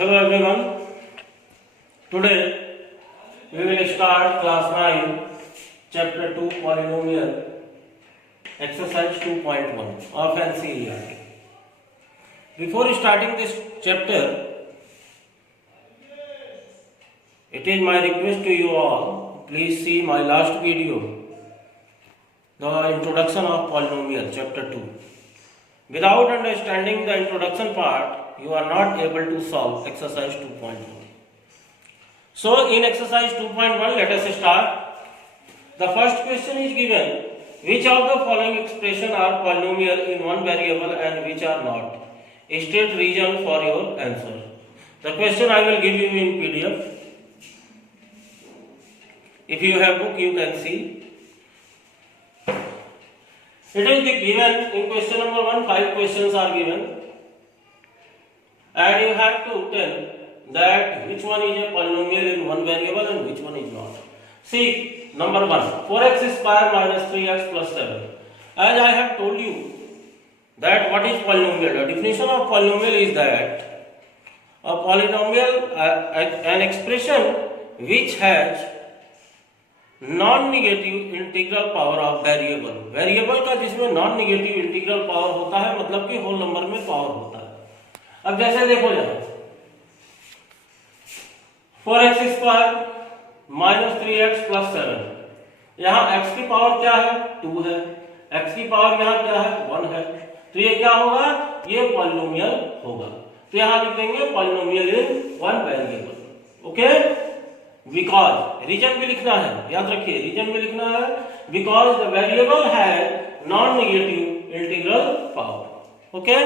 Hello everyone. Today we will start class 9 chapter 2 polynomial exercise 2.1 of NCERT. Before starting this chapter, it is my request to you all, please see my last video, the introduction of polynomial chapter 2. Without understanding the introduction part, you are not able to solve exercise 2.1. So in exercise 2.1, let us start. The first question is given, which of the following expressions are polynomial in one variable and which are not? State reason for your answer. The question I will give you in PDF. If you have book, you can see. It is given in question number 1, 5 questions are given. And you have to tell that which one is a polynomial in one variable and which one is not. See, number 1, 4x square minus 3x plus 7. As I have told you that what is polynomial? The definition of polynomial is that a polynomial, an expression which has non-negative integral power of variable. Variable का जिसमें non negative integral power होता है, मतलब कि whole number में power होता है. अब जैसे देखो यहाँ 4x square minus 3x plus 7, यहाँ x की पावर क्या है? 2 है. x की पावर यहाँ क्या है? 1 है. तो ये क्या होगा? ये पॉलिनोमियल होगा. तो यहाँ लिख देंगे polynomial in one variable. Okay. Because reason भी लिखना है, याद रखिए रीजन भी लिखना है. Because the variable has non negative integral power. Okay.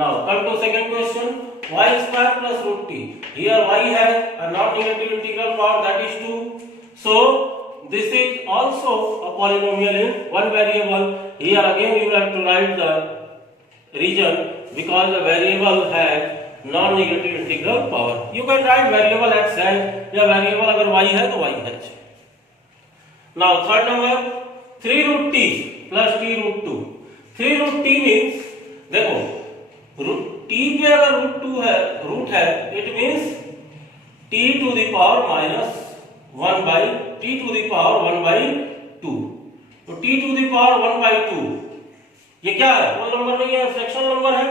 Now come to second question. y square plus root t. Here y has a non-negative integral power, that is 2. So this is also a polynomial in one variable. Here again you have to write the region because the variable has non-negative integral power. You can write variable x है या variable अगर y है तो y है. Now third number 3 root t plus t root 2. 3 root t means देखो t पे अगर root है it means t to the power minus 1 by t to the power 1 by 2. तो t to the power 1 by 2 ये क्या है? कोई number नहीं है, फ्रैक्शन नंबर है.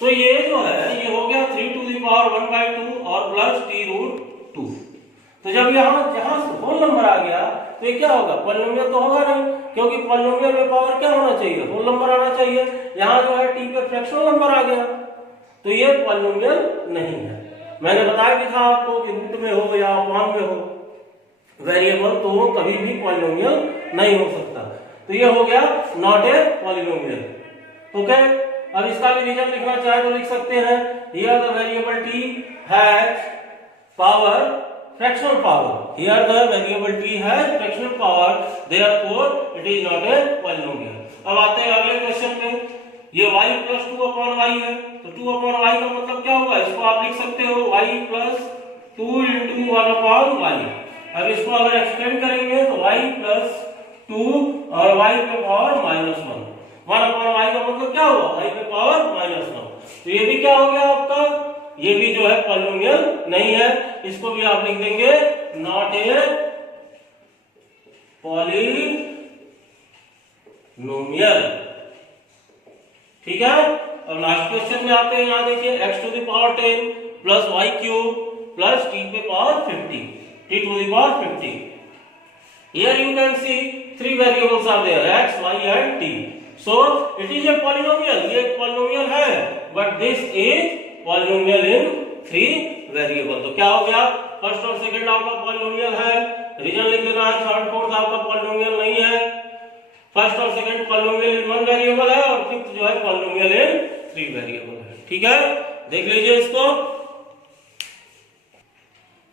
तो ये जो है ये हो गया 3 टू द पावर 1 बाई 2 और प्लस t रूट 2. तो जब जहां होल नंबर आ गया तो ये क्या होगा? पॉलिनोमियल तो होगा नहीं, क्योंकि पॉलिनोमियल में पावर क्या होना चाहिए? होल नंबर आना चाहिए. यहाँ जो है t पे फ्रैक्शनल नंबर आ गया, तो ये पॉलिनोमियल नहीं है. मैंने बताया भी था आपको कि रूट में हो या अपॉन में हो वेरिएबल तो वो कभी भी पॉलिनोमियल नहीं हो सकता. तो ये हो गया नॉट ए पॉलिनोमियल. ओके. अब इसका भी रीजन लिखना चाहे तो लिख सकते हैं. Here the variable t has power fractional power. Here the variable t has fractional power, therefore it is not a polynomial. अब आते हैं अगले क्वेश्चन पे. ये y plus 2 upon y है, तो 2 upon y का मतलब क्या होगा? इसको आप लिख सकते हो y plus 2 into 1 upon y. अब इसको अगर एक्सटेंड करेंगे तो y plus 2 और y पे पावर माइनस 1. 1 upon y का मतलब क्या होगा? y पे पावर माइनस 1. तो ये भी क्या हो गया आपका? ये भी जो है पॉलिनोमियल नहीं है. इसको भी आप लिख देंगे नॉट ए पॉलिनोमियल. ठीक है. अब लास्ट क्वेश्चन में आते हैं. यहां देखिए x to the power 10 plus y cube plus t पे power 50, t to the power 50. Here you can see 3 variables are there, x, y and t. So it is a polynomial. ये एक polynomial है, but this is polynomial in 3 variable. तो क्या हो गया? First और second आपका पॉलिनोमियल है, रीजन लिख देना है. थर्ड फोर्थ आपका पॉलिनोमियल नहीं है. फर्स्ट और सेकंड पॉलिनोमियल इन 1 वेरिएबल है और फिफ्थ जो है पॉलिनोमियल इन 3 वेरिएबल है. ठीक है, देख लीजिए इसको.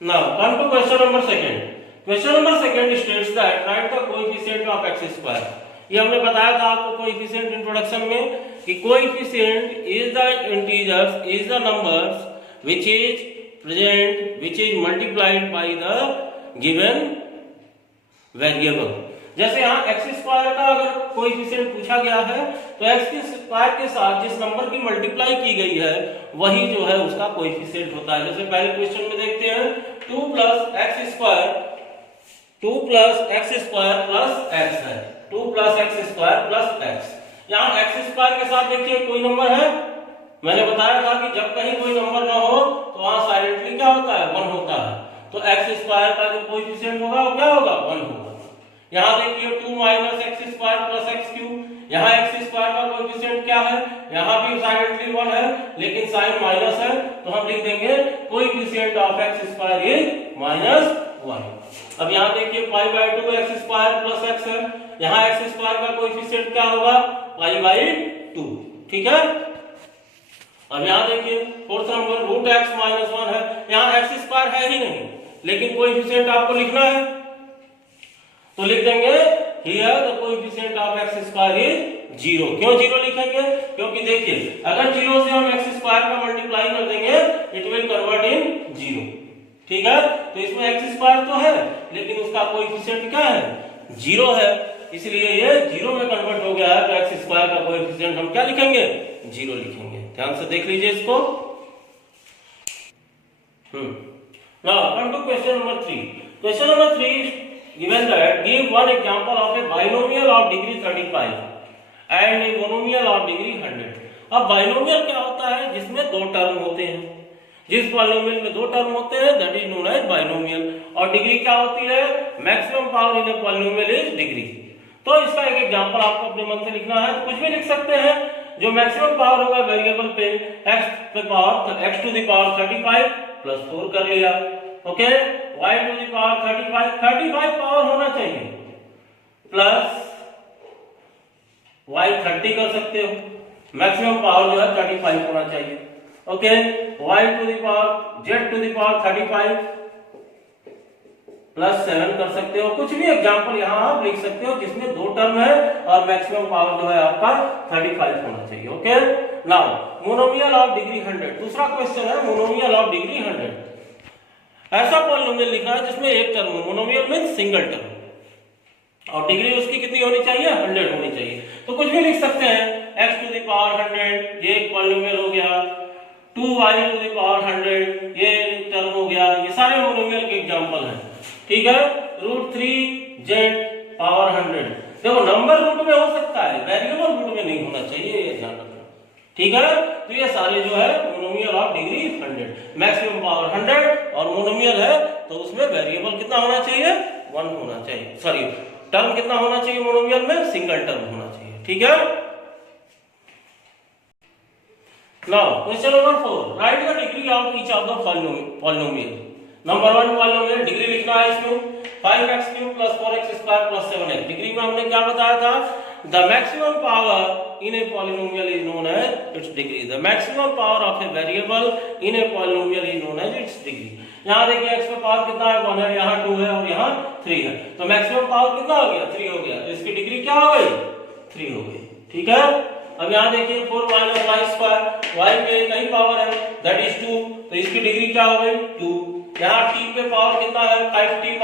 Now come to question number second. Question number second states that write the coefficient of x square. ये हमने बताया था आपको कोएफिशिएंट इंट्रोडक्शन में कि coefficient is the integers, is the numbers which is present, which is multiplied by the given variable. जैसे यहाँ x square का अगर कोएफिशिएंट पूछा गया है तो एक्स के स्क्वायर के साथ जिस नंबर की मल्टीप्लाई की गई है वही जो है उसका कोएफिशिएंट होता है। जैसे पहले क्वेश्चन में देखते हैं 2 + x स्क्वायर प्लस x है, 2 + x स्क्वायर प्लस x। यहाँ x स्क्वायर के साथ देखिए कोई नंबर है, मैंने बताया था कि जब कहीं कोई नंबर ना हो तो वहां साइलेंटली क्या होता है, 1 होता है। तो x स्क्वायर का जो कोएफिशिएंट होगा वो क्या होगा, 1 होगा। यहाँ देखिए 2 - x square plus x cube, यहाँ x स्क्वायर का कोएफिशिएंट क्या है, यहाँ भी साइलेंटली 1 है लेकिन साइन माइनस है, तो हम लिख देंगे coefficient of x square is -1। अब यहाँ देखिए π/2 x स्क्वायर प्लस x है, यहाँ x स्क्वायर का कोएफिशिएंट क्या होगा, π/2, ठीक है। अब यहाँ देखिए फोर्थ नंबर √x - 1 है, यहाँ x स्क्वायर है ही नहीं लेकिन कोएफिशिएंट आपको लिखना है तो लिख देंगे here the coefficient of x square is 0। क्यों 0 लिखेंगे, क्योंकि देखिए अगर 0 से हम x स्क्वायर का मल्टीप्लाई कर देंगे इट विल कन्वर्ट इन 0, ठीक है। तो इसमें x स्क्वायर तो है लेकिन उसका कोएफिशिएंट क्या है, 0 है, इसलिए ये 0 में कन्वर्ट हो गया है। तो x स्क्वायर का कोएफिशिएंट हम क्या लिखेंगे, 0 लिखेंगे। ध्यान से देख लीजिए इसको। Now come to question number 3। Question number 3 given that give one example of a binomial of degree 35 and a monomial of degree 100। अब बाइनोमियल क्या होता है, जिसमें दो टर्म होते हैं, जिस पॉलिनोमियल में दो टर्म होते हैं that is known as binomial. और डिग्री क्या होती है, maximum power in a polynomial is degree. तो इसका एक एग्जांपल आपको अपने मन से लिखना है, तो कुछ भी लिख सकते हैं। जो मैक्सिमम पावर होगा वेरिएबल पे x to the power 35 plus 4 कर लिया, okay. y to the power 35 power होना चाहिए, प्लस y 30 कर सकते हो, मैक्सिमम पावर जो है 35 होना चाहिए, okay. y to the power z to the power 35 plus 7 कर सकते हो। कुछ भी एग्जांपल यहाँ आप लिख सकते हो जिसमें दो टर्म है और मैक्सिमम पावर जो है आपका 35 होना चाहिए, okay. Now monomial of degree 100, दूसरा क्वेश्चन है मोनोमियल ऑफ डिग्री 100। ऐसा पॉलिनोमियल लिखना है जिसमें एक टर्म हो, मोनोमियल मींस सिंगल टर्म, और डिग्री उसकी कितनी होनी चाहिए, 100 होनी चाहिए। तो कुछ भी लिख सकते हैं, x टू द पावर 100 ये एक पॉलिनोमियल हो गया, 2y टू द पावर 100 ये टर्म हो गया, ये सारे मोनोमियल के एग्जांपल हैं, ठीक है। √3z पावर 100, देखो नंबर रूट में हो सकता है, वेरिएबल रूट में नहीं होना चाहिए, ये ध्यान रखना, ठीक है। तो ये सारे जो है monomial of degree 100, maximum power 100 और मोनोमियल है तो उसमें वेरिएबल कितना होना चाहिए, 1 होना चाहिए, सॉरी टर्म कितना होना चाहिए मोनोमियल में, सिंगल टर्म होना चाहिए, ठीक है। Now question number 4, right the degree of each of the polynomial. Number 1 polynomial degree लिखना है इसमें 5x³ + 4x² + 7x। डिग्री में हमने क्या बताया था, the maximum power in a polynomial is known as its degree, the maximum power of a variable in a polynomial is known as its degree. यहाँ देखिए x का पावर कितना है, 1 है, यहाँ 2 है और यहाँ 3 है, तो मैक्सिमम पावर कितना हो गया, 3 हो गया, तो इसकी डिग्री क्या हो गई, 3 हो गई, ठीक है। अब यहाँ देखिए 4 - y², y पे कई पावर है दैट इज 2, तो इसकी डिग्री क्या हो गई, 2। यहाँ t पे पावर कितना है, 5t -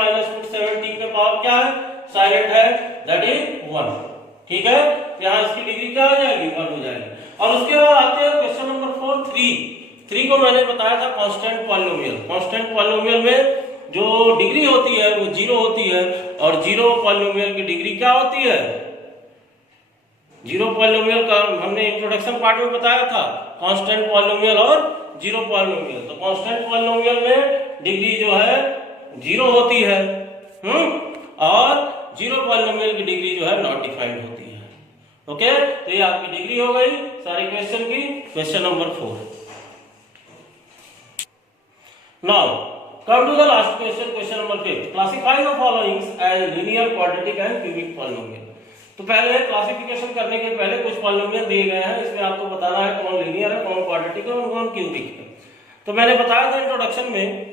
17t पे पावर क्या है, साइलेंट है, दैट इज 1, ठीक है। यहाँ इसकी डिग्री क्या हो जाएगी, 1 हो जाएगी। और उसके बाद आते हैं क्वेश्चन नंबर 4, 3 को मैंने बताया था कांस्टेंट पॉलिनोमियल। कांस्टेंट पॉलिनोमियल में जो डिग्री होती है वो 0 होती है, और 0 पॉलिनोमियल की डिग्री क्या होती है, 0 पॉलिनोमियल का हमने इंट्रोडक्शन पार्ट में बताया था, कांस्टेंट पॉलिनोमियल और 0 पॉलिनोमियल। तो कांस्टेंट पॉलिनोमियल में डिग्री जो है 0 होती है, और 0 पॉलिनोमियल की डिग्री जो है नॉट डिफाइंड होती है, ओके। तो ये आपकी डिग्री हो गई सारे क्वेश्चन की। Question number 4। Now come to the last question, question number 5। Classify the followings as linear, quadratic and cubic polynomial. तो पहले क्लासिफिकेशन करने के पहले कुछ पॉलिनोमियल दिए गए हैं, इसमें आपको बताना है कौन लीनियर है, कौन क्वाड्रेटिक है और कौन क्यूबिक है। तो मैंने बताया था इंट्रोडक्शन में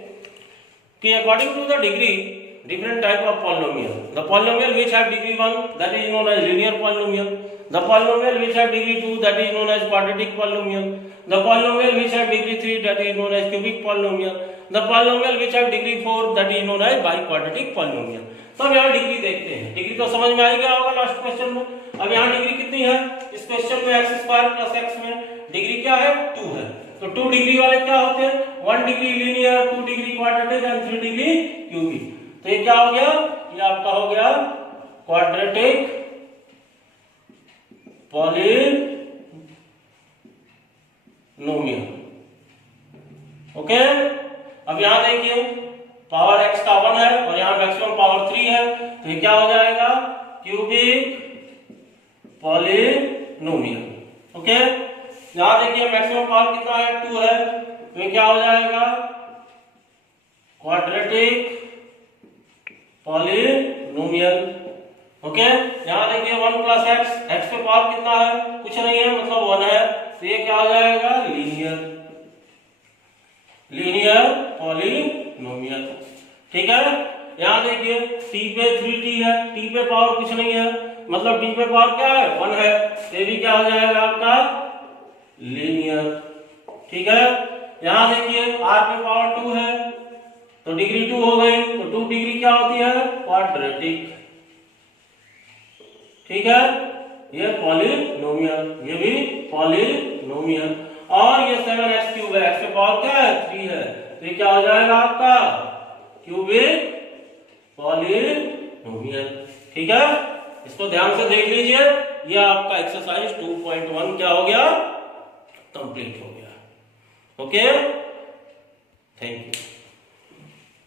कि according to the degree different type of polynomial, the polynomial which have degree 1 that is known as linear polynomial, the polynomial which have degree 2 that is known as quadratic polynomial, The polynomial which have degree 3 that is known as cubic polynomial. The polynomial which have degree 4 that is known as biquadratic polynomial. तो अब यहाँ degree देखते हैं। Degree तो समझ में आ गया होगा लास्ट क्वेश्चन में। अब यहाँ डिग्री कितनी है इस क्वेश्चन में? x स्क्वायर प्लस x में डिग्री क्या है? 2 है। तो 2 डिग्री वाले क्या होते हैं? 1 degree linear, 2 degree quadratic and 3 degree cubic. तो ये क्या हो गया? ये आपका हो गया क्वाड्रेटिक पॉलिनोमियल। ओके, अब यहां देखिए पावर x का 1 है और यहां मैक्सिमम पावर 3 है, तो ये क्या हो जाएगा? Cubic polynomial. ओके, यहां देखिए मैक्सिमम पावर कितना है? 2 है, तो ये क्या हो जाएगा? Quadratic polynomial. ओके, यहां देखिए 1 प्लस x पे पावर कितना है? कुछ नहीं है, मतलब 1 है, तो ये क्या हो जाएगा? Linear polynomial. ठीक है, यहां देखिए t पे 3t है, t पे पावर कुछ नहीं है, मतलब t पे पावर क्या है? 1 है, तो ये भी क्या हो जाएगा आपका? लीनियर। ठीक है, यहां देखिए r पे पावर 2 है, तो डिग्री 2 हो गई, तो 2 डिग्री क्या होती है? क्वाड्रेटिक। ठीक है, ये पॉलिनोमियल, ये भी पॉलिनोमियल। और ये 7x क्यूब है, x पे पावर क्या है? 3 है, तो ये क्या हो जाएगा आपका? Cubic polynomial. ठीक है, इसको ध्यान से देख लीजिए। ये आपका एक्सरसाइज 2.1 क्या हो गया? कंप्लीट हो गया। Okay, thank you.